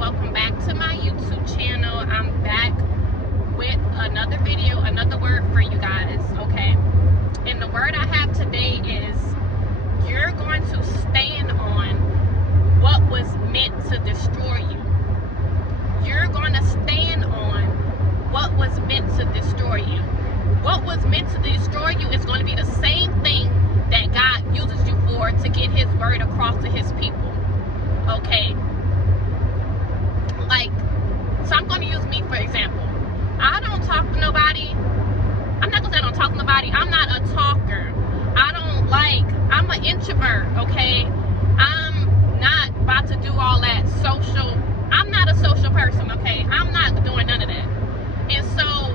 welcome back to my YouTube channel. I'm back with another video, another word for you guys, okay? And the word I have today is you're going to stand on what was meant to destroy you. You're going to stand on what was meant to destroy you. What was meant to destroy you is going to be the same thing that God uses you for to get his word across to his people, okay? So I'm going to use me for example. I don't talk to nobody. I'm not going to say I don't talk to nobody. I'm not a talker. I'm an introvert, okay? I'm not about to do all that social. I'm not a social person, okay? I'm not doing none of that. And so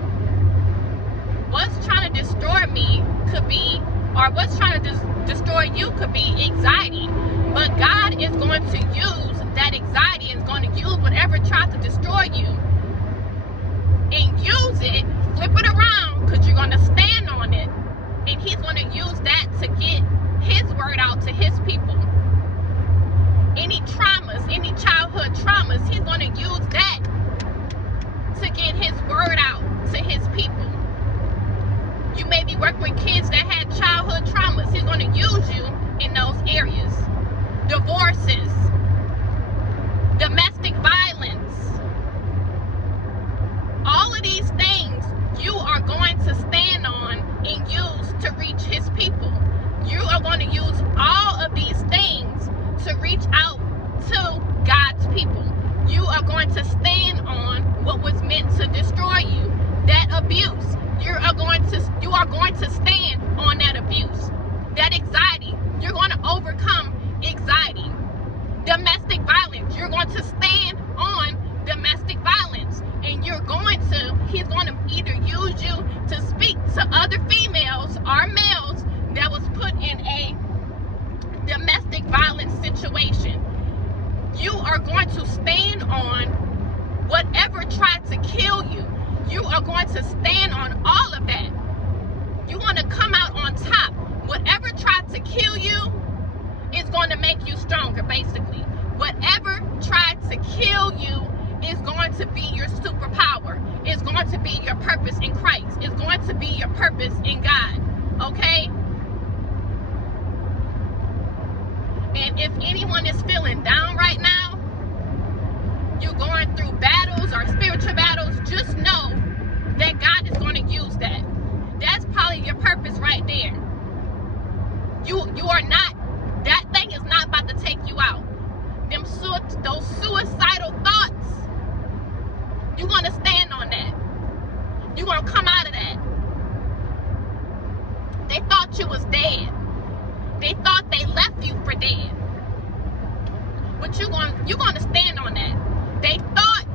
what's trying to destroy me could be, or what's trying to destroy you could be anxiety. But God is going to use that anxiety, and is going to use whatever tries to destroy you and use it, flip it around, because you're going to stand on it, and he's going to use that to get his word out to his people. Any traumas, any childhood traumas, he's going to use that to get his word out to his people. You may be working with kids that had childhood traumas. He's going to use you in those areas. Divorces, domestic violence, all of these things you are going to stand on and use to reach his people. You are going to use all of these things to reach out to God's people. You are going to stand on what was meant to destroy you. That abuse, you are going to stand on that abuse. That anxiety, you're going to overcome anxiety. Domestic violence, you're going to stand on domestic violence, and he's going to either use you to speak to other females or males that was put in a domestic violence situation. You are going to stand on whatever tried to kill you. You are going to stand on all of that. You want to come out on top. Whatever tried to kill you is going to make you stronger, basically. Whatever tried to kill you is going to be your superpower. It's going to be your purpose in Christ. It's going to be your purpose in God, okay? And if anyone is feeling down right now, you're going through battles or spiritual battles, just know that God is going to use that. That's probably your purpose right there. You are not, that thing is not about to take you out. Those suicidal thoughts, you're going to stand on that. You're going to come out of that. They thought you was dead. They thought they left you for dead. But you're going to stand on that. They thought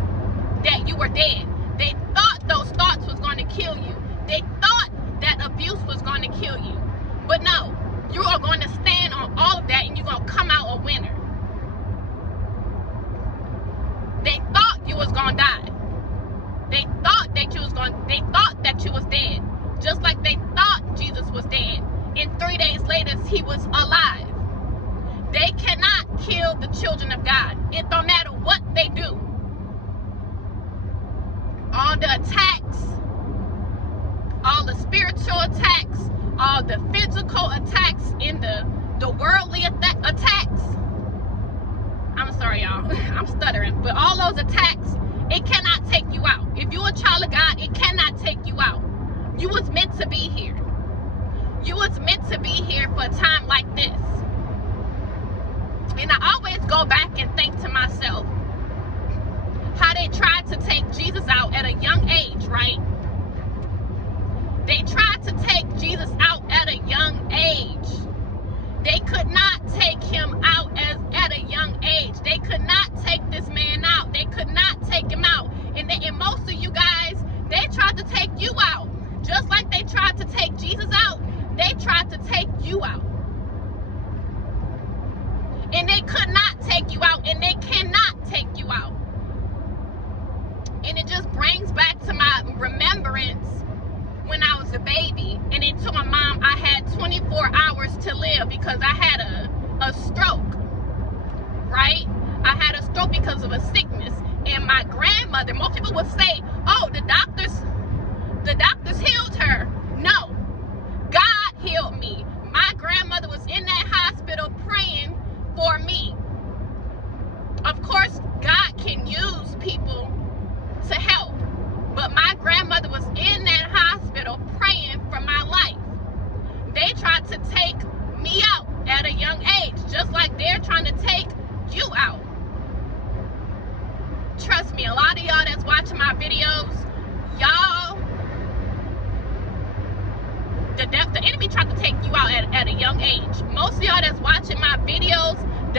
that you were dead. They thought those thoughts was going to kill you. They thought that abuse was going to kill you. But no, you are going to stand on all of that, and you're going to come out a winner. They thought you was going to die. They thought that you was dead. Just like they thought Jesus was dead. And 3 days later, he was alive. They cannot kill the children of God. It don't matter what they do. All the attacks, all the spiritual attacks, all the physical attacks, and the worldly attacks. I'm sorry, y'all. I'm stuttering. But all those attacks, it cannot take you out. If you're a child of God, it cannot take you out. You was meant to be here. You was meant to be here for a time like this. And I always go back and think to myself how they tried to take Jesus out at a young age, right? They tried to take Jesus out at a young age. They could not take him out at a young age. They could not take this man out. They could not take him out. And most of you guys, they tried to take you out. Just like they tried to take Jesus out, they tried to take you out. And they could not take you out, and they cannot take you out. And it just brings back to my remembrance when I was a baby, and they told my mom I had 24 hours to live because I had a stroke, right? I had a stroke because of a sickness.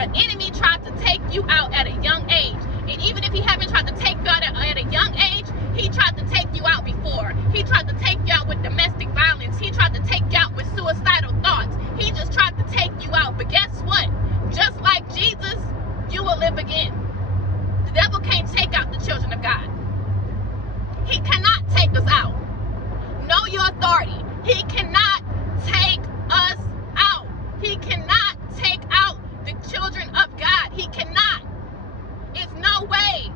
The enemy tried to take you out at a young age. And even if he haven't tried to take you out at a young age, he tried to take you out before. He tried to take you out with domestic violence. He tried to take you out with suicidal thoughts. He just tried to take you out. But guess what? Just like Jesus, you will live again. The devil can't take out the children of God. He cannot take us out. Know your authority. He cannot take us out. He cannot take out the children of God. He cannot. It's no way.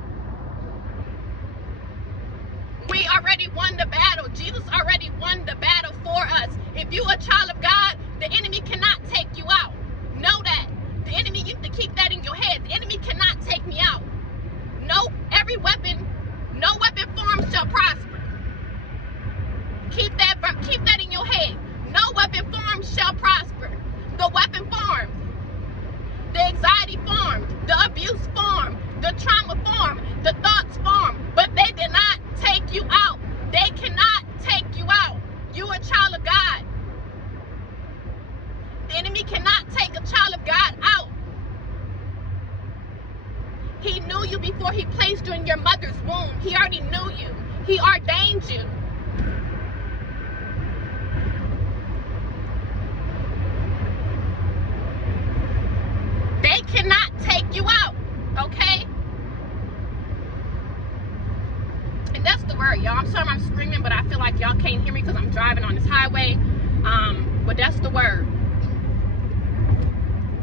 We already won the battle. Jesus already won the battle for us. If you a child of God, the enemy cannot take you out. Know that. The enemy, you have to keep that in your head. The enemy cannot take me out. No, every weapon, no weapon formed shall prosper. Keep that in your head. No weapon formed shall prosper. The weapon formed, the anxiety formed, the abuse formed, the trauma formed, the thoughts formed, but they did not take you out. They cannot take you out. You a child of God. The enemy cannot take a child of God out. He knew you before he placed you in your mother's womb. He already knew you. He ordained you. They cannot take you out, okay? And that's the word, y'all. I'm sorry I'm screaming, but I feel like y'all can't hear me because I'm driving on this highway. But that's the word.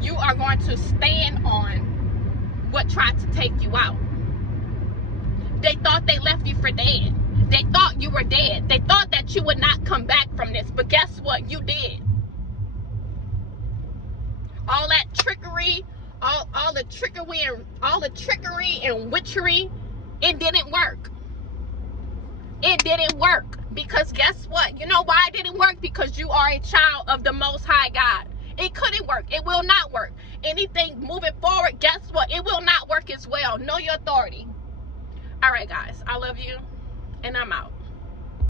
You are going to stand on what tried to take you out. They thought they left you for dead. They thought you were dead. They thought that you would not come back from this, but guess what? You did. All that trickery, all the trickery and witchery, it didn't work. It didn't work because guess what? You know why it didn't work? Because you are a child of the Most High God. It couldn't work. It will not work. Anything moving forward, guess what? It will not work as well. Know your authority. All right, guys. I love you, and I'm out.